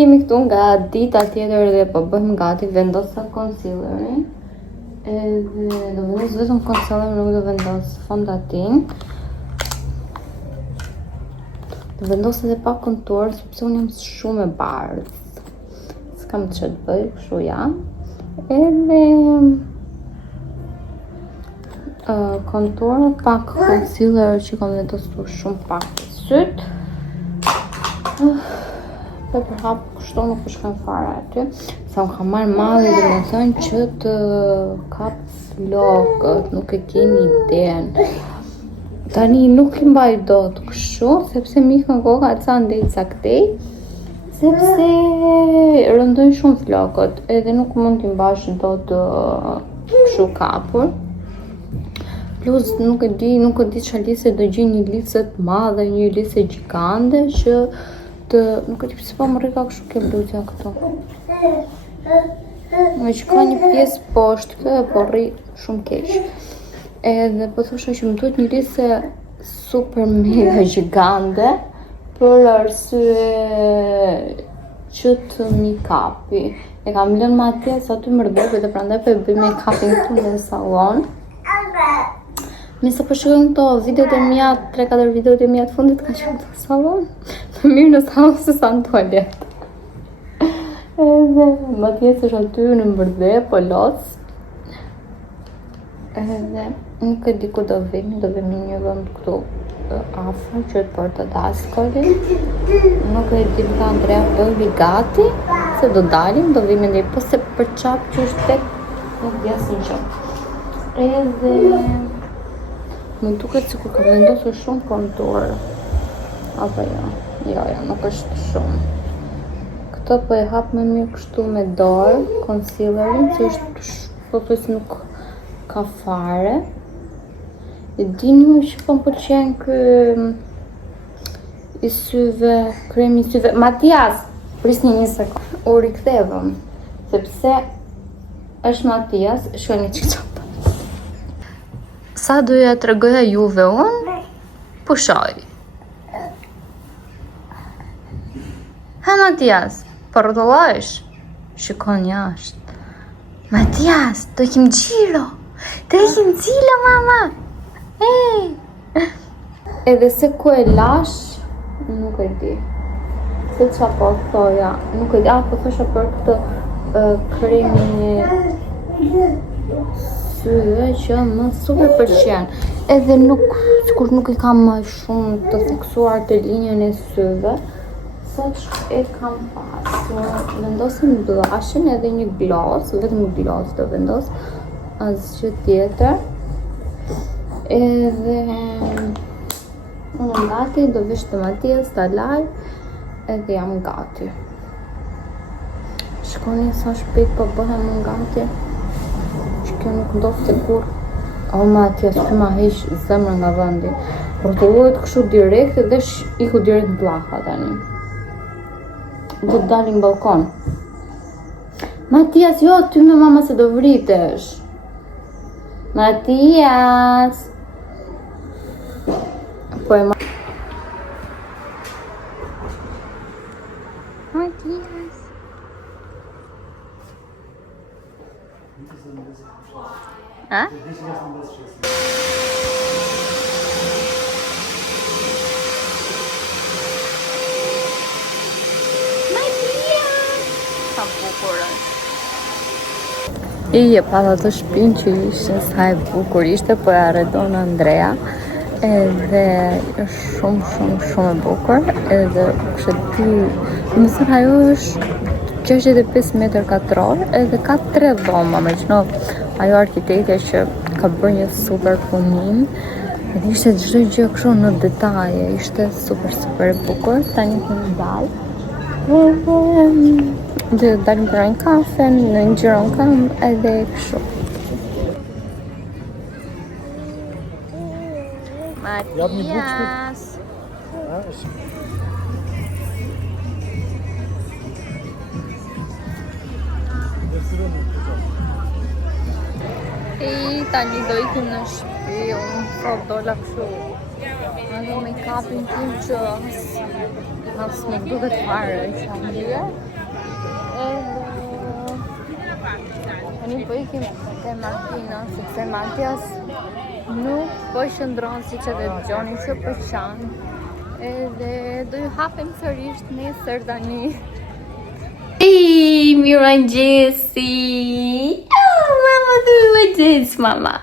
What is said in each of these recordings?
jemi këtu nga dita tjetër dhe po bëjmë gati vendosa concealerin. Edhe do vendos vetëm concealer, nuk do vendos fondatin. Do vendos edhe pa kontur sepse unë jam shumë e bardhë. S'kam ç'të bëj, kështu jam. Edhe kontur pak concealer që kam vendosur shumë pak syt. Për hap kështu nuk po shkon fare aty. Sa unë kam marrë malli dhe më thënë që të kap flokët, nuk e keni iden. Tani nuk i mbaj dot kështu, sepse mikën koka ca ndej ca këtej, sepse rëndojnë shumë flokët, edhe nuk mund t'i mbash dot kështu kapur. Plus nuk e di çfarë lise do gjej, një lise të madhe, një lise gjigande që nuk e di pse po më rri ka kështu kjo bluzja këtu. Me që ka një pjesë poshtë këtë e po rri shumë keq. Edhe po thosha që më duhet një lise super mega gjigande për arsye që të mi kapi. E kam lënë Matias aty më rrëdhë dhe prandaj po e bëj make-upin këtu në salon. Nëse po shikojnë këto videot e mia, 3-4 videot e mia të fundit kanë qenë në salon. Më mirë në salon se sa në tualet. Edhe Matias është aty në mbërdhe, po los. Edhe nuk e di ku do vemi një vend këtu afër që të porta daskali. Nuk e di nga Andrea do vi gati, se do dalim, do vemi ndaj, po se për çap që është tek nuk di asnjë gjë. Edhe më duket sikur ka vendosur shumë kontur. Apo jo? Jo, nuk është shumë. Këto po e hap më mirë kështu me dorë, concealerin, që është pothuajse nuk ka fare. E dini që po më pëlqen ky i syve, kremi i syve. Matias, prisni një sekond. U rikthevëm, sepse është Matias, shkoni çik. Sa doja të tregoja juve unë, pushoj. Ha Matias, po rrotullohesh? Shikon jashtë. Matias, do ikim xhiro. Do ikim xhiro, mama. Hey. Edhe se ku e lash, nuk e di. Se çfarë po thoja, nuk e di. Po thosha për këtë kremin e syve që më super pëlqen. Edhe sikur nuk i kam më shumë të fiksuar të linjën e syve, sa e kam pasur. Vendosim blushin edhe një gloss, vetëm gloss do vendos, asgjë tjetër. Edhe unë gati, do vesh të Matias, ta laj, edhe jam gati. Shkoni sa shpejt po bëhem unë gati. Kjo nuk ndofte kur. O Matias, që ma heq zemra nga vendi. Rrotullohet kështu direkt dhe iku direkt në pllaka tani. Do të dalim në balkon. Matias, jo, ty me mama se do vritesh. Matias. Po e Matias. Ha? Sa bukur është. I e pata të shpinë që ishte sa e bukur ishte, po e arredon Andrea. Edhe shumë e bukur. Edhe kështë ti, më thërë ajo është 65 metër katror, edhe ka 3 dhoma, me që no, ajo arkitektja që ka bërë një super punim, edhe ishte çdo gjë kështu në detaje, ishte super e bukur. Tani kemi dalë. Dhe dalim për një kafe, në një gjiron kam, edhe kështu. Matias. Tani do ikim në shtëpi, unë po dola kështu. Edhe make-upin tim që as më duket fare, isha ndjerë. Tani po ikim te makina, sepse Matias nuk po shëndron siç e dëgjoni që po qan. Edhe do ju hapem sërish nesër tani. Mirëngjesi. Oh, mama, do mëngjes, mama.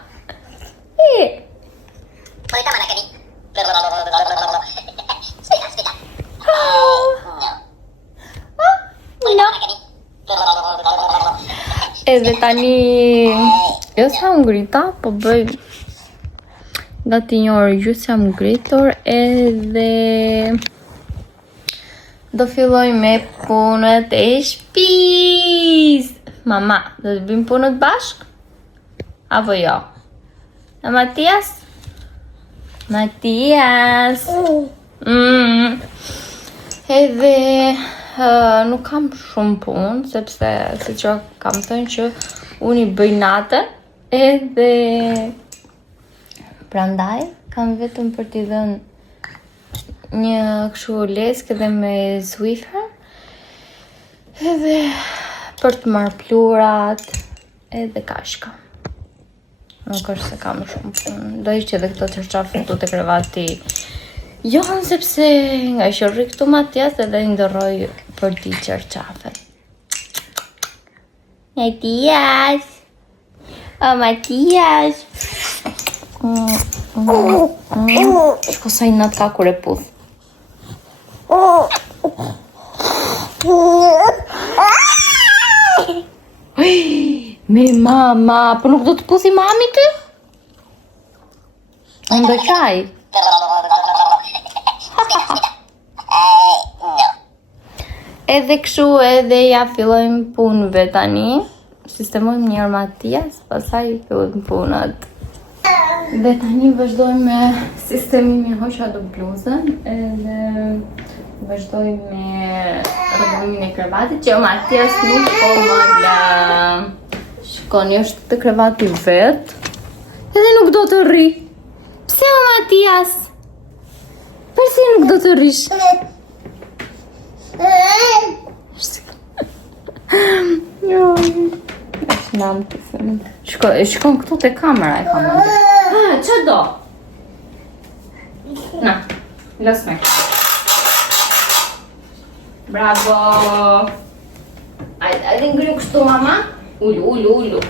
Edhe tani jo sa ngrita, po bëj gati një orë gjysmë jam ngritur edhe do filloj me punët e shtëpis. Mama, do të bëjmë punët bashk? Apo jo? A Matias? Matias! Edhe nuk kam shumë punë, sepse si që kam thënë që unë i bëj natën, edhe prandaj kam vetëm për t'i dhënë një kështu leskë edhe me Swiffer, edhe për të marrë plurat, edhe kashka. Nuk është se kam shumë punë. Do ishte edhe këto çarçafe këtu te krevati. Jo, sepse nga që rri këtu Matias edhe i ndërroj për ti çarçafet. Matias! O Matias! Shko sa i natë ka kur e puth. Me mama, po nuk do të puthi mami ty? Unë do qaj. Edhe kështu edhe ja fillojmë punëve tani. Sistemojmë njërë Matias, pasaj fillojmë punët. Dhe tani vazhdojmë me sistemimin hoqa do bluzën, edhe vazhdojmë me rrëgëmimin e krevatit, që Matias nuk po më la. Shkoni është të krevati vetë, edhe nuk do të rri. Pse o Matias? Përsi nuk do të rrish? është nam të fëmë. Shkon këtu te kamera e kamera. Që do? Na, lës me. Bravo! Ajde ngri kështu mama. Ullu.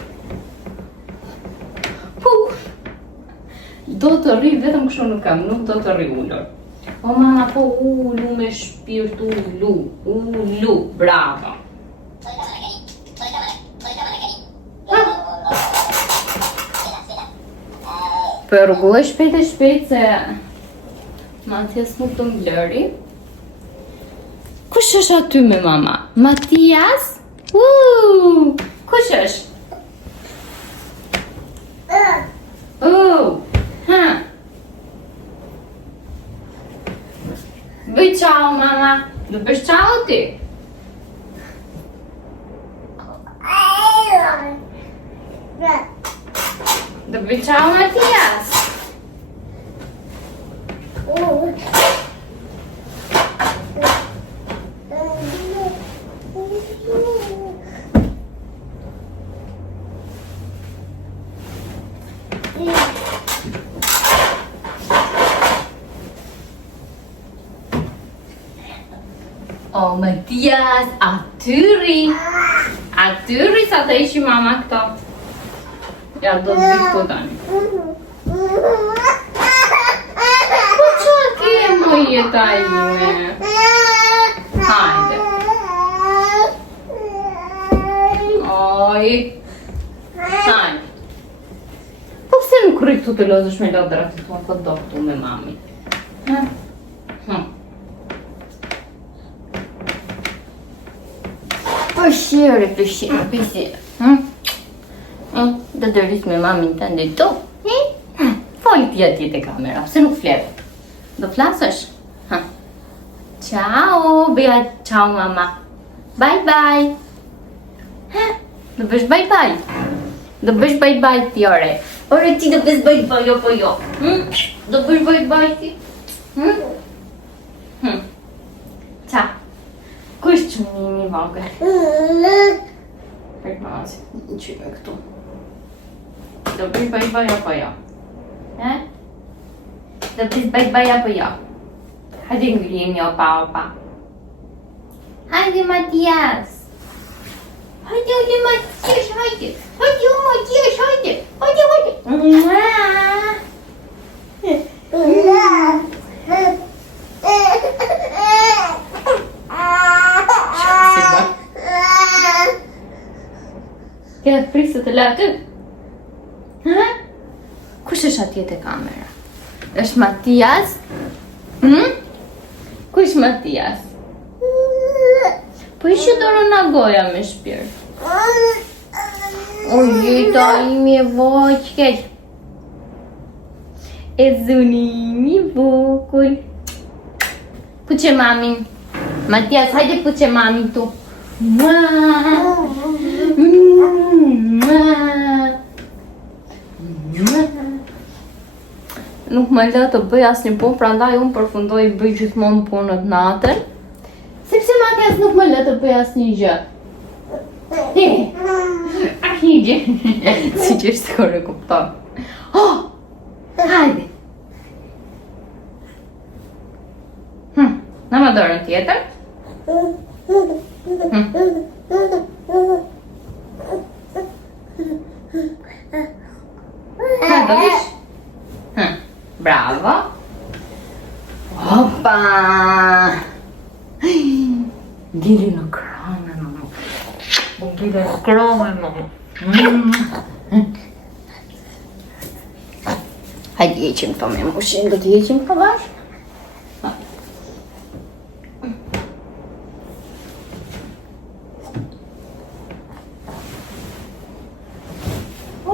Do të rri, vetëm kështu nuk kam, nuk do të rri ullur. O mama, po ullu me shpirt, ullu, bravo. Po rrugulloj shpejt se Matias nuk të mblëri. Kush është aty me mama? Matias? Kush është? Bëj qao mama. Do bësh qao ti? Do bëj qao Matias? O Matias, atyri sa të ishi mama këto. Ja, do të bëj këto tani. Po që ke më jeta ime? Hajde. Oj. Hajde. Po pse nuk rri këtu të lozësh me lodra të tua, po do këtu me mami? Pëshirë. Do të rris me mamin të ndë tu. Foli ti atje te kamera, se nuk flet. Do flasësh? Ciao, bëja ciao mama. Bye bye. Do bësh bye bye. Do bësh bye bye ti ore. Ore ti do bësh bye bye apo jo? Do bësh bye bye ti? Ciao. Kush që një vogël? Kërë mazi, në qime këtu. Do bëj baj apo jo? Do bëj baj apo jo? Hajde ngrini opa. Hajde Matias! Hajde Matias, hajde! Hajde Matias, hajde! Kena të prisë të la aty? Kush është atje te kamera? Është Matias? Kush Matias? Po ishte dorën nga goja me shpirt. O jeta imi e voqket. E zuni imi vokull. Puqe mamin. Matias, hajde puqe mamin tu. Nuk më lë të bëj asnjë punë, prandaj unë përfundoj bëj gjithmonë punët natën. Sepse Matias nuk më lë të bëj asnjë gjë. Ahigje. Si që është kërë kupton. Hajde. Në më dorën tjetër. Do vish? Bravo. Opa! Gjeli në krame në më. Gjeli në krame në më. Hajde jeqim të me mushin, do të jeqim të bashkë.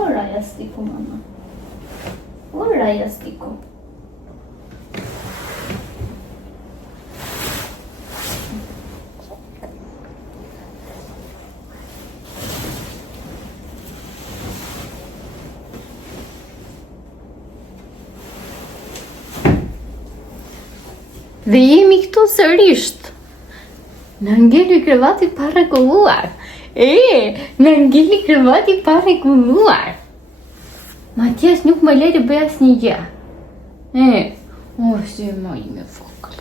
Ora jastiku, mama. Ora jastiku. Dhe jemi këtu sërisht. Në ngeli krevati pa rregulluar. Në ngeli krevati pa rregulluar. Matias nuk më le të bëj asnjë gjë. Si e më ime vogël.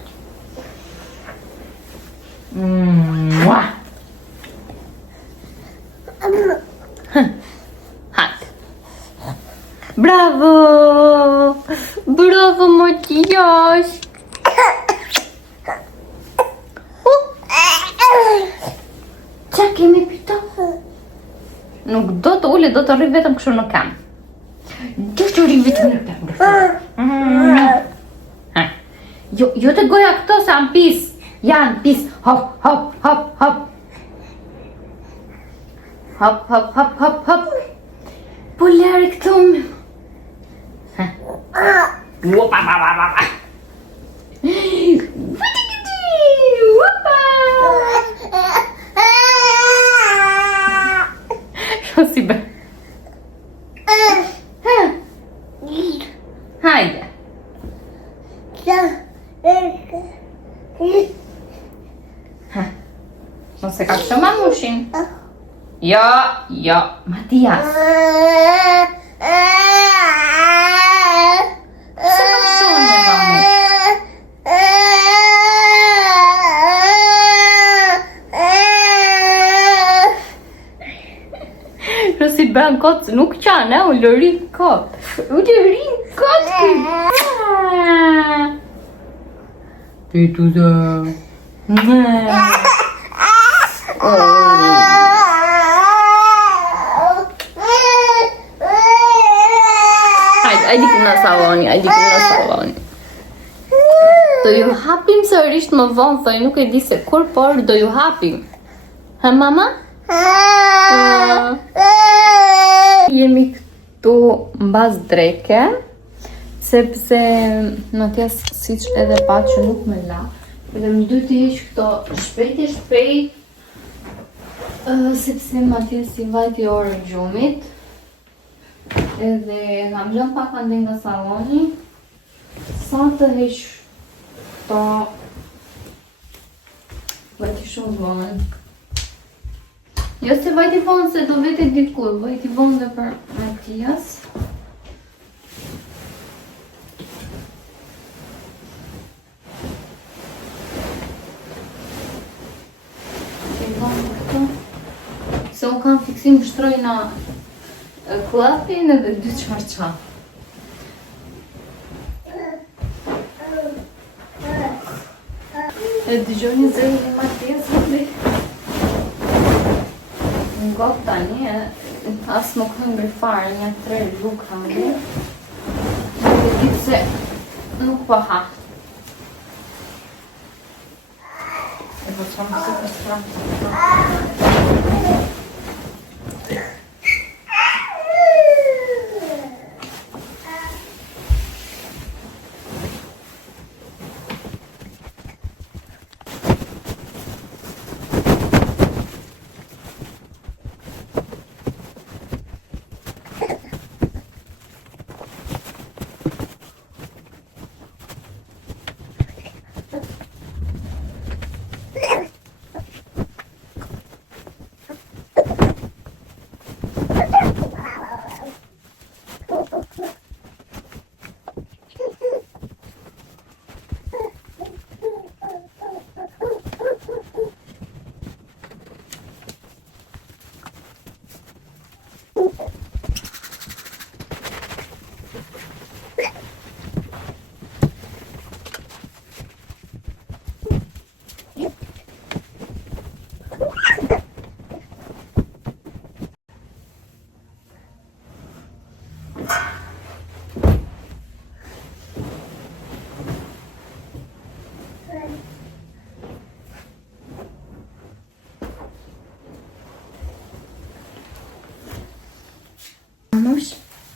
Hajde. Bravo! Bravo Matias! Qa kemi pita? Nuk do të ule, do të rri vetëm kështu në kam. Do të rri vetëm në kam. Jo të goja këto se anë pis. Janë pis. Hop, hop, hop, hop. Hop, hop, hop, hop, hop. Po lërë këto me. Wopa, wopa, wopa. Si bë. Hajde. Mos e ka kështë mamushin. Jo, Matias. Se ka kështë me mamush. Si bën kot, nuk qanë, u lërin kot. U lërin kot. Pitu dhe. Hajde kum në saloni, Do ju hapim sërisht më vonë, thoj, nuk e di se kur, por do ju hapim. Ha, mama? Jemi këtu mbas dreke, sepse Matias siç edhe pa që nuk me la. Edhe më duhet të heq këto shpejt, sepse Matias i vajti orën gjumit. Edhe kam lënë pak ande nga saloni. Sa të heq këto vajti shumë vonë. Jo se vajti vonë se do vete dikur, vajti vonë dhe për Matias. Se unë kam fiksim shtroj na klapin edhe dy qarqa. E dëgjoni zërin e Matias dhe në gotë tani, asë nuk hëngër farë, një 3 lukë hëngër. Nuk e ditë se nuk pa ha. E po qamë se të stratë.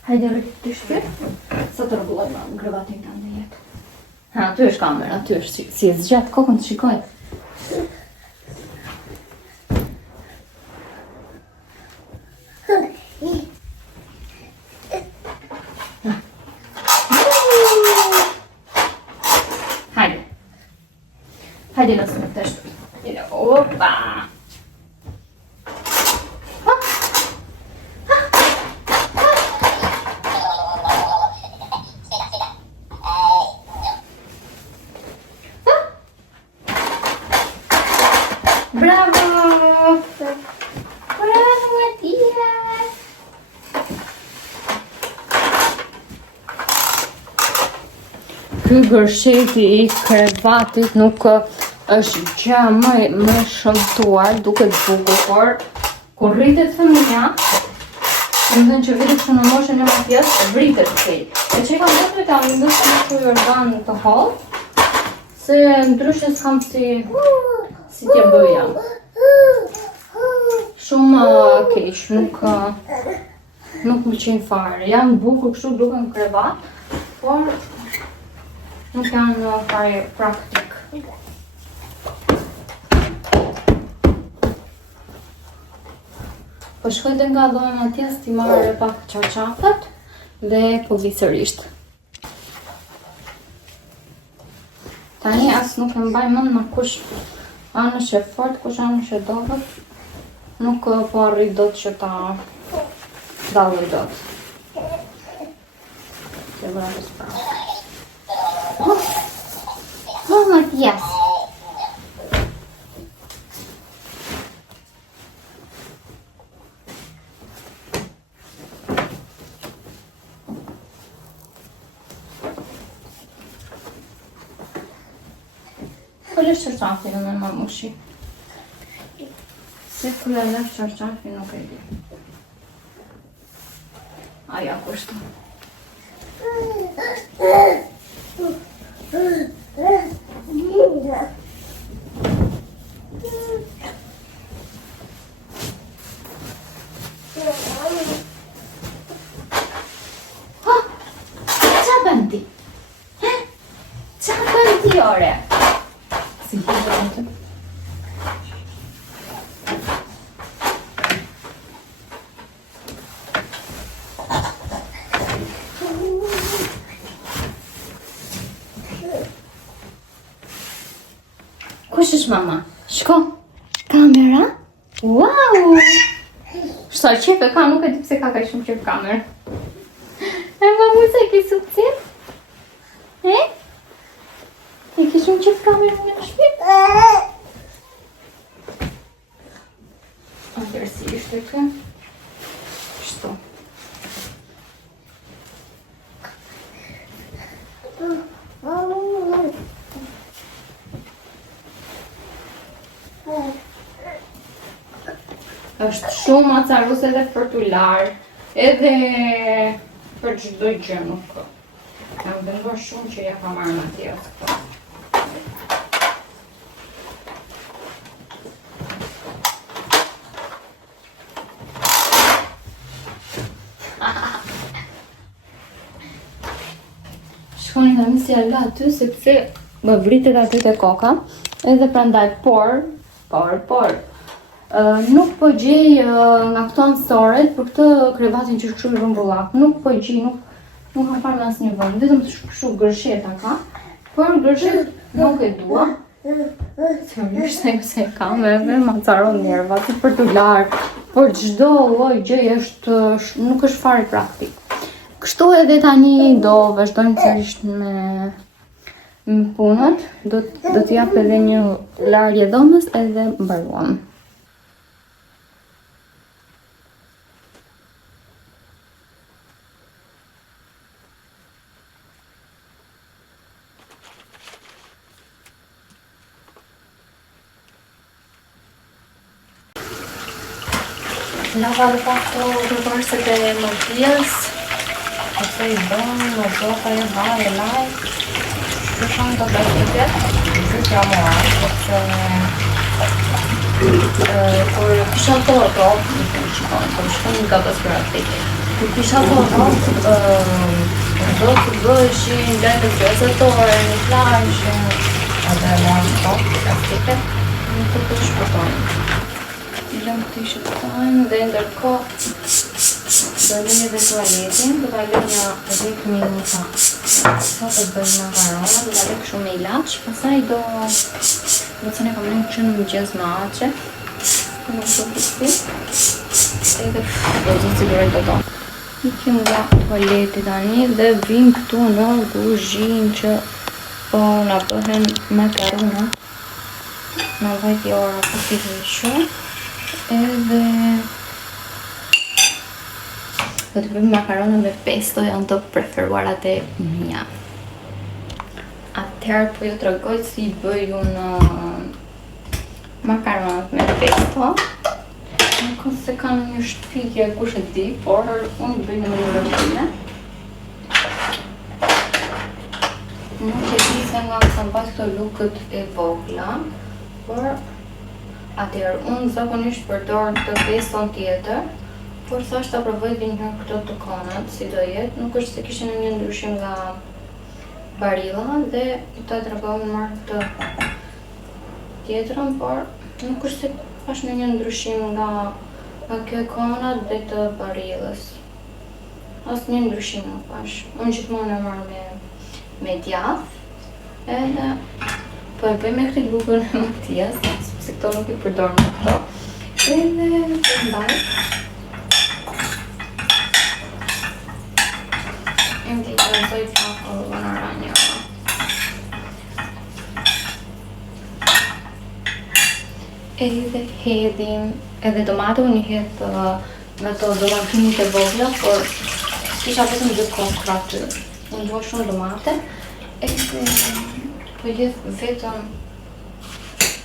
Hajde rrit të shpyr, sa të rëgullojnë në grëvatin të ndë jetë. Ha, ty është kamera, ty është si e zgjatë kokën të shikoj. Hajde. Hajde nësë me të shpyr. Opa! Bravo! Bravo, Matias! Ky gërsheti i krevatit nuk është gjë më shëmtuar, duket bukur, por kur rritet fëmija, më thënë që vitet që në moshën e Matias, rritet këj. E që kam dhëtë kam ndështë në kuj organ të hollë, se ndryshën s'kam si t'ja bëja. Shumë keq, nuk më qenë fare. Janë bukur kështu duken krevat, por nuk janë fare praktik. Po shkoj dhe nga dhona Matias t'i marrë pak qarqafat dhe po vi sërisht. Tani as nuk e mbaj mend në kush anë është e fort, kush anë është e dobët. Nuk po arrit dot që ta dalloj dot. Se vëra të spravo. Matias! Këllë qërqafin në mamushi. Se këllë lëf qërqafin nuk e di. Aja kështu. Qa bëndi? Qa bëndi ore? Si që bëndë? Kush është mama? Shko, kamera? Wow! Sa qef e ka, nuk e di pse ka shumë qef kamerë. E më mu se ki subtil? E? E ki shumë qef kamerë në shpit? A tërsi ishte të? Shto. Është shumë acarus edhe për t'u larë, edhe për çdo gjë nuk. Kam venduar shumë që ja ka marrë Matias këto. Shkoni të misja la aty sepse më vritet aty te koka, edhe prandaj por nuk po gjej nga këto anësoret për këtë krevatin që kështu i rrumbullak. Nuk po gjej, nuk kam parë në asnjë vend. Vetëm kështu gërsheta ka, por gërshet nuk e dua. Sigurisht se kam edhe macaron nervat për të larë, por çdo lloj gjë nuk është fare praktik. Kështu edhe tani do vazhdojmë sërish me punët. Do t'jap edhe një larje dhomës edhe mbaruam. Lava dhe pakto rëvarset e Matias, ose i bënë, në zoka e vaj e laj, që shumë të bëjtë të tjetë, që t'ja moa, sepse kur kisha të rop, kur shumë nga paskratik, kur kisha të rop, do të bëjshin lejtë gjëzatore, një flajshin, edhe moa në top, plastike, në të të shpëtojnë. Lëmë të shëptojnë dhe ndërko do linje dhe tualetin, do ta lëmë një 10 minuta. Sa të bëjmë makarona, do ta lëmë shumë me ilaç, pastaj do të ne kam lëmë që në mëngjes me aqe, nuk do të edhe do të sigurisht do. Ikim nga tualeti tani dhe vim këtu në kuzhinë që po na bëhen makarona. Na vajti ora po t'i shumë. Edhe do të bëjmë makarona me pesto, janë të preferuarat e mia. Atëherë po ju tregoj si bëj unë makaronat me pesto. Nuk se kanë një shpikje kush e di, por unë bëj në mënyrën time. Nuk e di se nga kam pas këto lukët e vogla, por atëherë, unë zakonisht përdor të peston tjetër, por thash ta provoj edhe një herë këto të konat, si do jetë. Nuk është se kishin një ndryshim nga barilla dhe ta tregoj më marrë këtë tjetrën, por nuk është se pash në një ndryshim nga kjo e konat dhe të barillës. Asë një ndryshim nuk pash. Unë gjithmonë e marrë me djath, edhe po e bëj me këtë lukën e Matias, se këto nuk i përdor me këto. Edhe ndaj. Em të i të pako në aranjë. Edhe hedhim, edhe domate unë i hedh me to domatinit e vogla, por kisha vetëm 2 kokra aty. Unë dua shumë domate, edhe po i hedh vetëm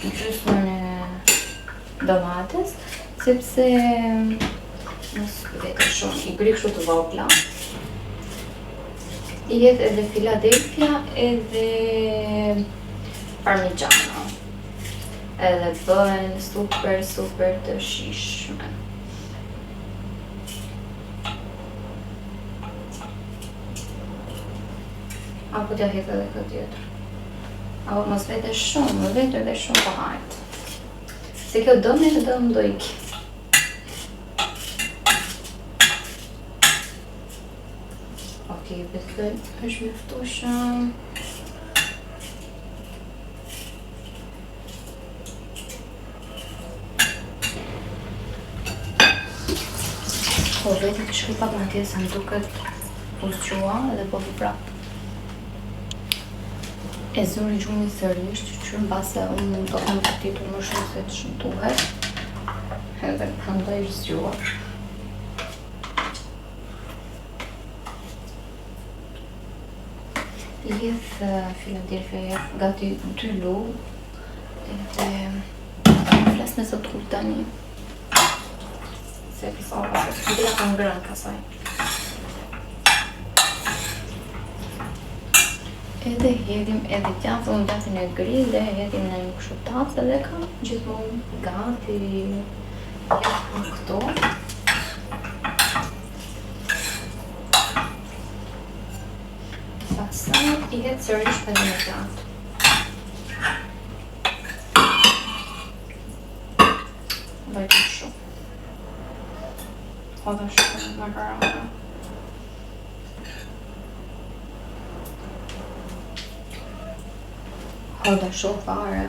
gjysmën e domates, sepse mos vete shumë, i bëri kështu të vogla. I hedh edhe Philadelphia edhe Parmigiano. Edhe bëhen super të shishme. Apo t'ja hedh edhe këtë tjetër. Apo mos vete shumë, vete edhe shumë po hajtë. Se kjo dëmë e dëmë do iki. Okej, besoj, është mjaftueshëm. Po veti të shkoj pak në tjetë se më duket usqua edhe po vi prap. E zuri gjumi sërish që në base unë do kam përtitur më shumë se të shëntuhet. Edhe këndaj usqua. Jeth Philadelphia gati 2 lu edhe flas me sot kull tani se pisava se bila ka ngrën kasaj edhe hedhim edhe djathën djathën e grill dhe hedhim në një kështu tacë dhe kam gjithmonë gati jep këto. I hetë sërish për një gjatë. Bëjtë shumë. Hodha shumë në kërana. Hodha shumë fare.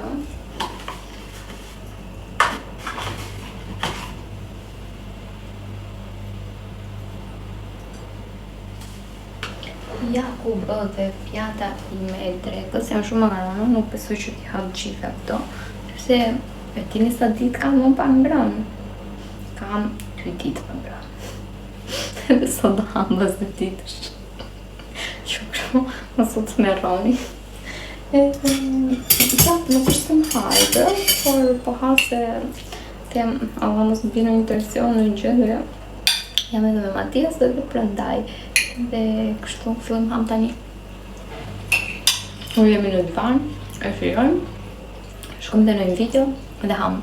Ja ku bëdhe pjata ime e drekës, janë shumë makarona, nuk besoj që t'i hapë gjitha këto, sepse e tini sa ditë kam më pa ngrënë. Kam 2 ditë pa ngrënë. Edhe sot do hambës dhe ditësh. Që kështu, më sot të merroni. Gjatë nuk është të më hajde, por po ha se tem, Allah mos më bino një tension në gjë dhe jam edhe me Matias dhe prandaj. Dhe kështu fillim ham tani. Unë jemi në divan, e shijojmë, shkojmë dhe në një video dhe ham.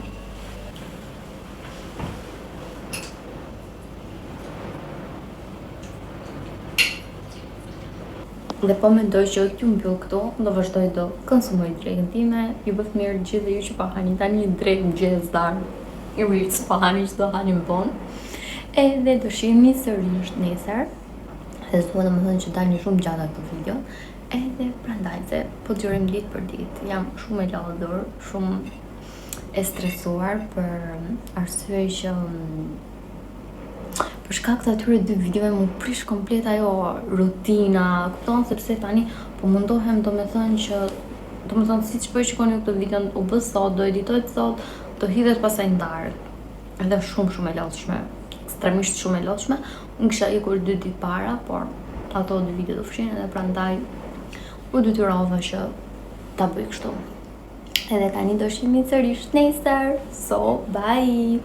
Dhe po mendoj që t'ju mbyll këtu, do vazhdoj do konsumoj drekën time, ju bëth mirë gjithë dhe ju që pa hani tani drekë gjezdar, i rritë s'pa hani që do hani më bon. Edhe do shihemi sërish nesër. Dhe s'dua dhe më thënë që dalë një shumë gjata këtë video. Edhe prandaj se po t'gjurim ditë për ditë. Jam shumë e lodhur, shumë e stresuar për arsye që për shkak të atyre 2 videove më prish komplet ajo rutina, kupton, sepse tani po mundohem siç po e shikoni këtë video u bë sot, do editohet sot, do hidhet pastaj ndarë. Edhe shumë e lodhshme, ekstremisht shumë e lodhshme. Unë kisha ikur 2 ditë para, por ato 2 video do fshin edhe prandaj u detyrova që ta bëj kështu. Edhe tani do shihemi sërish nesër. So, bye!